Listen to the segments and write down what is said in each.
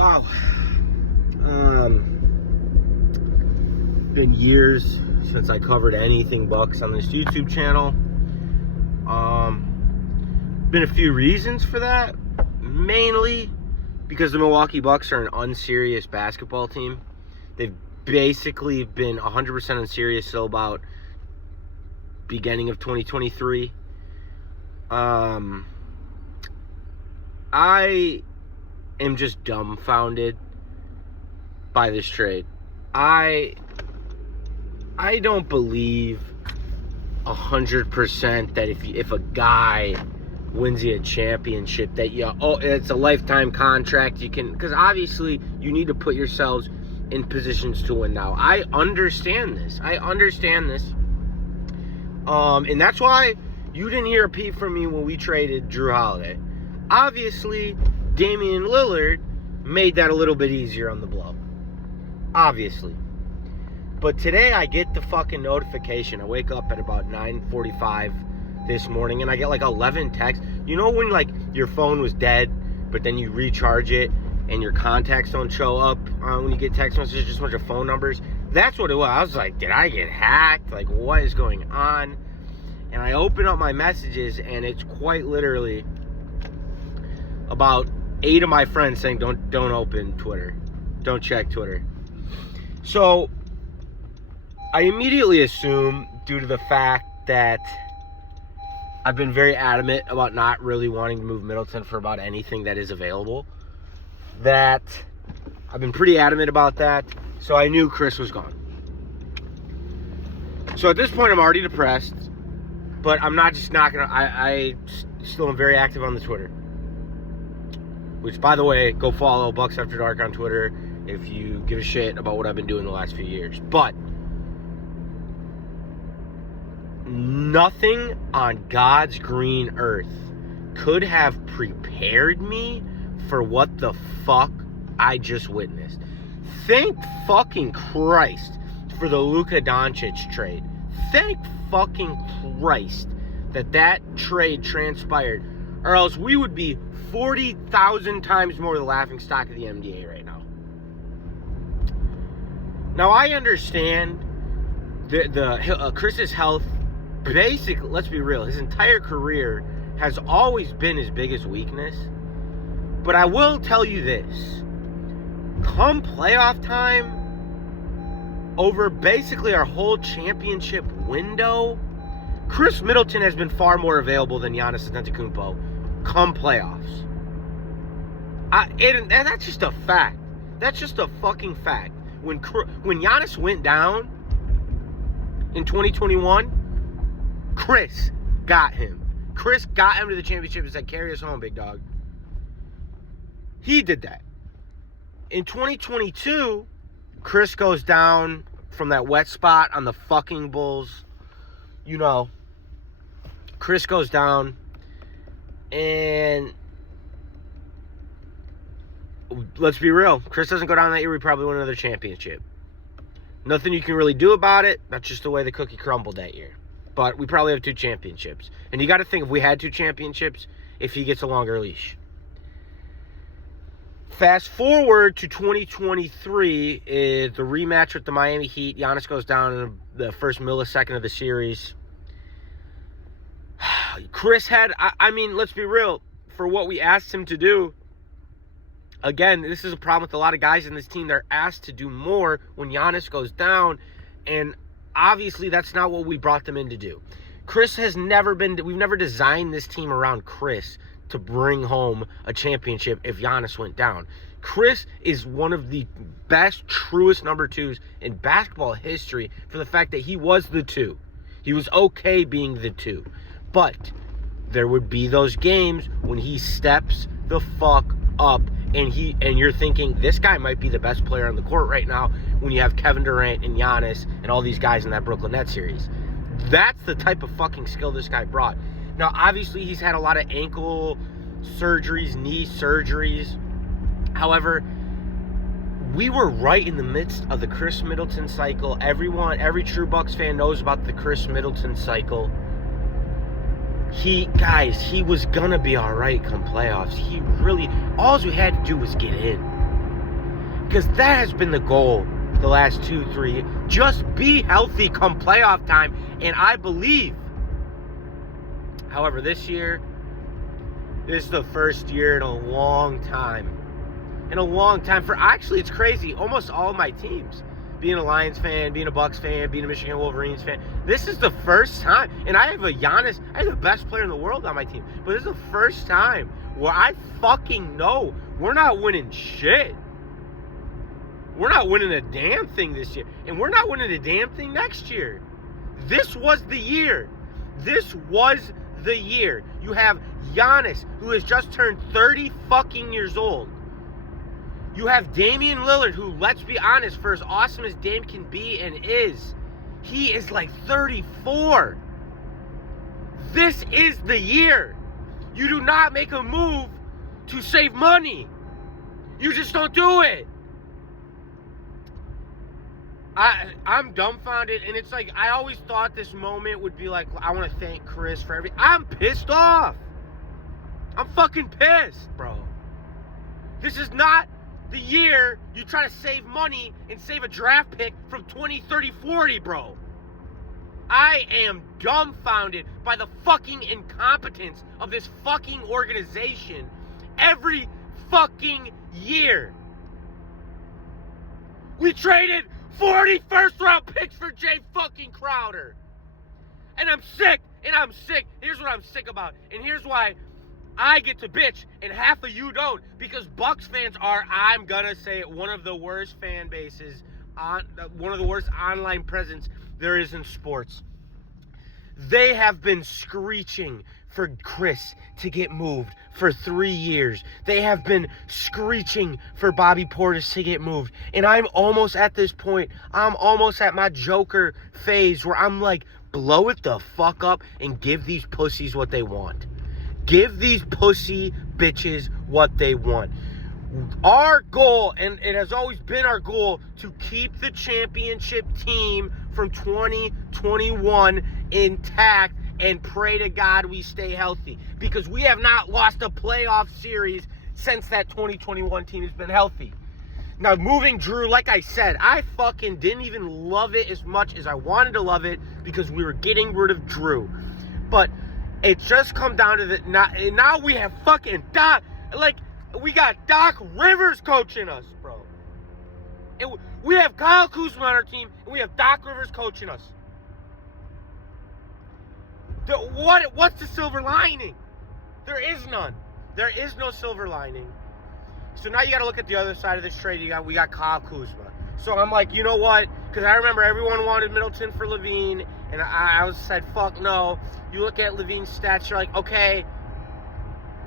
Wow. Been years since I covered anything Bucks on this YouTube channel. Been a few reasons for that. Mainly because the Milwaukee Bucks are an unserious basketball team. They've basically been 100% unserious till about beginning of 2023. I am just dumbfounded by this trade. I don't believe 100% that if a guy wins you a championship that it's a lifetime contract, you can, because obviously you need to put yourselves in positions to win now. I understand this. And that's why you didn't hear a peep from me when we traded Drew Holiday. Obviously, Damian Lillard made that a little bit easier on the blow. Obviously. But today I get the fucking notification. I wake up at about 9:45 this morning and I get like 11 texts. You know when like your phone was dead, but then you recharge it and your contacts don't show up when you get text messages, just a bunch of phone numbers? That's what it was. I was like, did I get hacked? Like, what is going on? And I open up my messages and it's quite literally about 8 of my friends saying, don't open Twitter. Don't check Twitter. So I immediately assume, due to the fact that I've been very adamant about not really wanting to move Middleton for about anything that is available, that I've been pretty adamant about that. So I knew Khris was gone. So at this point, I'm already depressed, but I'm not gonna, I still am very active on the Twitter. Which, by the way, go follow Bucks After Dark on Twitter if you give a shit about what I've been doing the last few years. But nothing on God's green earth could have prepared me for what the fuck I just witnessed. Thank fucking Christ for the Luka Doncic trade. Thank fucking Christ that trade transpired, or else we would be 40,000 times more the laughingstock of the NBA right now. Now I understand the Chris's health. Basically, let's be real, his entire career has always been his biggest weakness. But I will tell you this. Come playoff time, over basically our whole championship window, Khris Middleton has been far more available than Giannis Antetokounmpo come playoffs. And that's just a fact. That's just a fucking fact. When Giannis went down in 2021, Khris got him. Khris got him to the championship and said, carry us home, big dog. He did that. In 2022, Khris goes down from that wet spot on the fucking Bulls. You know, Khris goes down, and let's be real, Khris doesn't go down that year, we probably win another championship. Nothing you can really do about it. That's just the way the cookie crumbled that year. But we probably have 2 championships. And you got to think, if we had 2 championships, if he gets a longer leash. Fast forward to 2023, is the rematch with the Miami Heat. Giannis goes down in the first millisecond of the series. Khris had, I mean, let's be real, for what we asked him to do, again, this is a problem with a lot of guys in this team. They're asked to do more when Giannis goes down, and obviously that's not what we brought them in to do. Khris has never been, we've never designed this team around Khris to bring home a championship if Giannis went down. Khris is one of the best, truest number 2s in basketball history for the fact that he was the 2. He was okay being the 2. But there would be those games when he steps the fuck up and you're thinking, this guy might be the best player on the court right now, when you have Kevin Durant and Giannis and all these guys in that Brooklyn Nets series. That's the type of fucking skill this guy brought. Now, obviously, he's had a lot of ankle surgeries, knee surgeries. However, we were right in the midst of the Khris Middleton cycle. Every true Bucks fan knows about the Khris Middleton cycle. He was gonna be all right come playoffs. All we had to do was get in. Because that has been the goal the last 2-3 years. Just be healthy come playoff time. And I believe, however, this year, this is the first year in a long time. Actually, it's crazy. Almost all of my teams, being a Lions fan, being a Bucks fan, being a Michigan Wolverines fan, this is the first time. And I have the best player in the world on my team. But this is the first time where I fucking know we're not winning shit. We're not winning a damn thing this year. And we're not winning a damn thing next year. This was the year. You have Giannis, who has just turned 30 fucking years old. You have Damian Lillard, who, let's be honest, for as awesome as Dame can be and is, he is like 34. This is the year. You do not make a move to save money. You just don't do it. I'm dumbfounded, and it's like, I always thought this moment would be like, I want to thank Khris for everything. I'm pissed off. I'm fucking pissed, bro. This is not the year you try to save money and save a draft pick from 20, 30, 40, bro. I am dumbfounded by the fucking incompetence of this fucking organization every fucking year. We traded 40 first-round picks for Jay fucking Crowder. And I'm sick. Here's what I'm sick about. And here's why I get to bitch and half of you don't. Because Bucks fans are, I'm gonna say it, one of the worst fan bases, one of the worst online presence there is in sports. They have been screeching for Khris to get moved for 3 years. They have been screeching for Bobby Portis to get moved. And I'm almost at this point. I'm almost at my Joker phase where I'm like, blow it the fuck up and give these pussies what they want. Give these pussy bitches what they want. Our goal, and it has always been our goal, to keep the championship team from 2021 intact and pray to God we stay healthy. Because we have not lost a playoff series since that 2021 team has been healthy. Now, moving Drew, like I said, I fucking didn't even love it as much as I wanted to love it because we were getting rid of Drew. But it just come down to that. Now we have fucking Doc. Like, we got Doc Rivers coaching us, bro. And we have Kyle Kuzma on our team, and we have Doc Rivers coaching us. What's the silver lining? There is none. There is no silver lining. So now you got to look at the other side of this trade. We got Kyle Kuzma. So I'm like, you know what? Because I remember everyone wanted Middleton for LaVine, and I said, fuck no. You look at LaVine's stats, you're like, okay,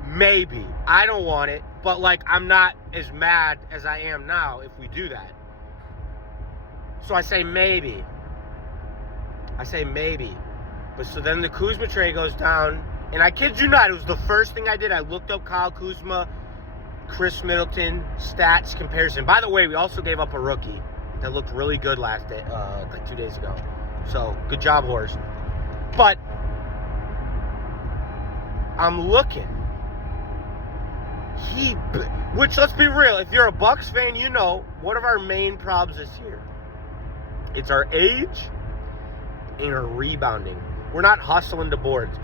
maybe. I don't want it, but like, I'm not as mad as I am now if we do that. So I say maybe. But so then the Kuzma trade goes down, and I kid you not, it was the first thing I did. I looked up Kyle Kuzma, Khris Middleton stats comparison. By the way, we also gave up a rookie that looked really good last day, like 2 days ago. So good job, Horst. But I'm looking. Which, let's be real, if you're a Bucks fan, you know one of our main problems this year. It's our age and our rebounding. We're not hustling the boards.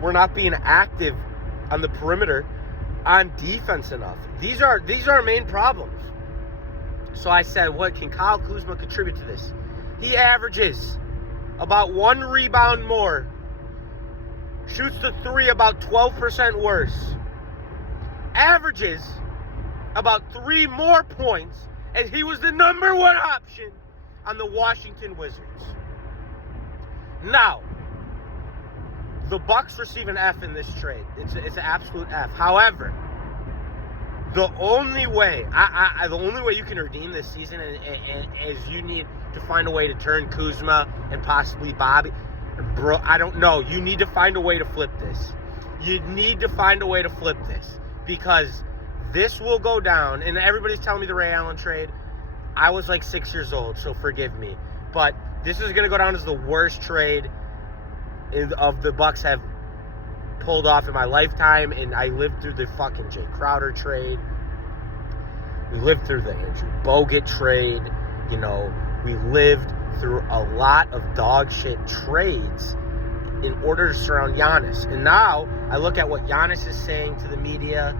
We're not being active on the perimeter on defense enough. These are our main problems. So I said, what can Kyle Kuzma contribute to this? He averages about 1 rebound more. Shoots the 3 about 12% worse. Averages about 3 more points, as he was the number 1 option on the Washington Wizards. Now, the Bucks receive an F in this trade. It's an absolute F. However, the only way you can redeem this season is you need to find a way to turn Kuzma and possibly Bobby. Bro, I don't know. You need to find a way to flip this. Because this will go down. And everybody's telling me the Ray Allen trade. I was like 6 years old, so forgive me. But this is going to go down as the worst trade of the Bucks have pulled off in my lifetime, and I lived through the fucking Jay Crowder trade. We lived through the Andrew Bogut trade. You know, we lived through a lot of dog shit trades in order to surround Giannis. And now I look at what Giannis is saying to the media.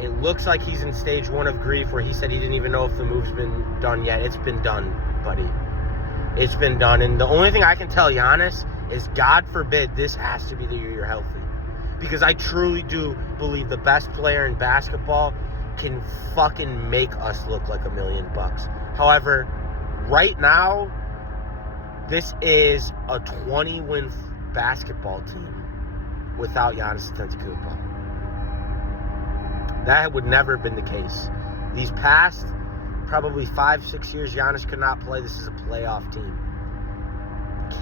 It looks like he's in stage 1 of grief, where he said he didn't even know if the move's been done yet. It's been done, buddy. It's been done. And the only thing I can tell Giannis is, God forbid this has to be the year you're healthy. Because I truly do believe the best player in basketball can fucking make us look like $1 million. However, right now, this is a 20-win basketball team without Giannis Antetokounmpo. That would never have been the case. These past probably 5-6 years, Giannis could not play. This is a playoff team.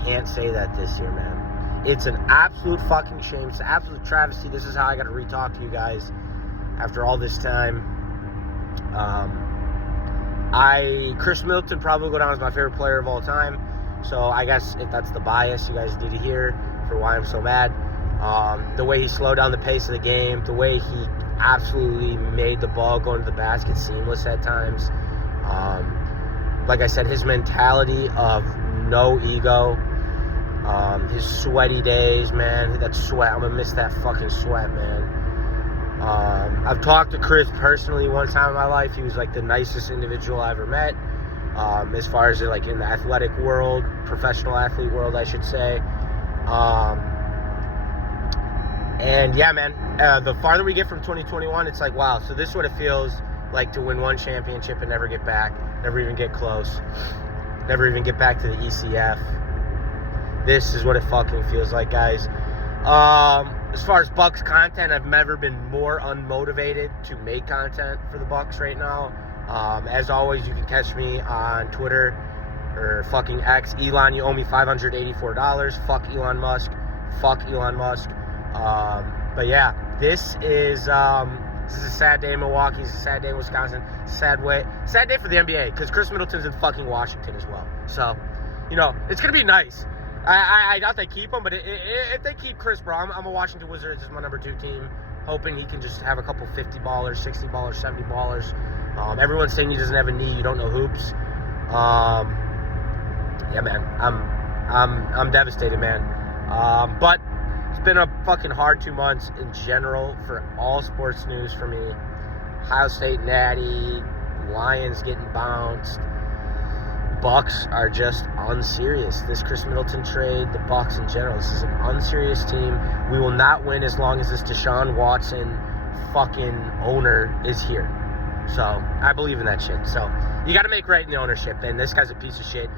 Can't say that this year, man. It's an absolute fucking shame. It's an absolute travesty. This is how I got to re-talk to you guys after all this time. Khris Middleton probably go down as my favorite player of all time. So I guess if that's the bias you guys need to hear for why I'm so mad. The way he slowed down the pace of the game, the way he absolutely made the ball go into the basket seamless at times. Like I said, his mentality of no ego, his sweaty days, man. That sweat, I'm gonna miss that fucking sweat, man. I've talked to Khris personally one time in my life. He was like the nicest individual I ever met. As far as like in the athletic world, professional athlete world, I should say. And yeah, man, the farther we get from 2021, it's like, wow, so this is what it feels like to win one championship and never get back, never even get close, never even get back to the ECF. This is what it fucking feels like, guys. As far as Bucks content, I've never been more unmotivated to make content for the Bucks right now. As always, you can catch me on Twitter or fucking X. Elon, you owe me $584. Fuck Elon Musk. Fuck Elon Musk. But yeah, this is a sad day in Milwaukee. It's a sad day in Wisconsin. Sad day for the NBA, because Khris Middleton's in fucking Washington as well. So, you know, it's gonna be nice. I doubt they keep him, but if they keep Khris, bro, I'm a Washington Wizards is my number 2 team. Hoping he can just have a couple 50 ballers, 60 ballers, 70 ballers. Everyone's saying he doesn't have a knee. You don't know hoops. Yeah, man, I'm devastated, man. But it's been a fucking hard 2 months in general for all sports news for me. Ohio State natty, Lions getting bounced. Bucks are just unserious. This Khris Middleton trade, the Bucks in general, this is an unserious team. We will not win as long as this Deshaun Watson fucking owner is here. So I believe in that shit. So you got to make right in the ownership. And this guy's a piece of shit.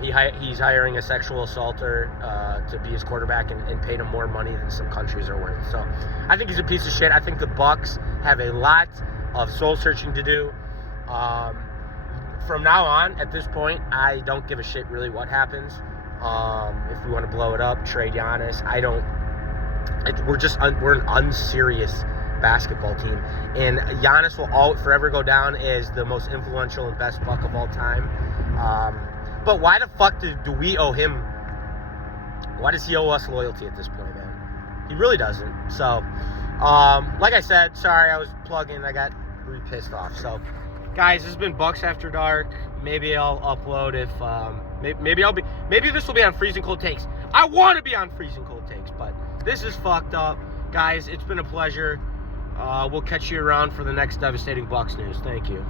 He's hiring a sexual assaulter to be his quarterback and paid him more money than some countries are worth. So I think he's a piece of shit. I think the Bucks have a lot of soul searching to do. From now on, at this point, I don't give a shit really what happens. If we want to blow it up, trade Giannis, we're an unserious basketball team, and Giannis will forever go down as the most influential and best Buck of all time. But why the fuck do we owe him? Why does he owe us loyalty at this point, man? He really doesn't. So, like I said, sorry, I was plugging. I got really pissed off. So, guys, this has been Bucks After Dark. Maybe I'll upload if maybe this will be on Freezing Cold Takes. I want to be on Freezing Cold Takes, but this is fucked up, guys. It's been a pleasure. We'll catch you around for the next devastating Bucks news. Thank you.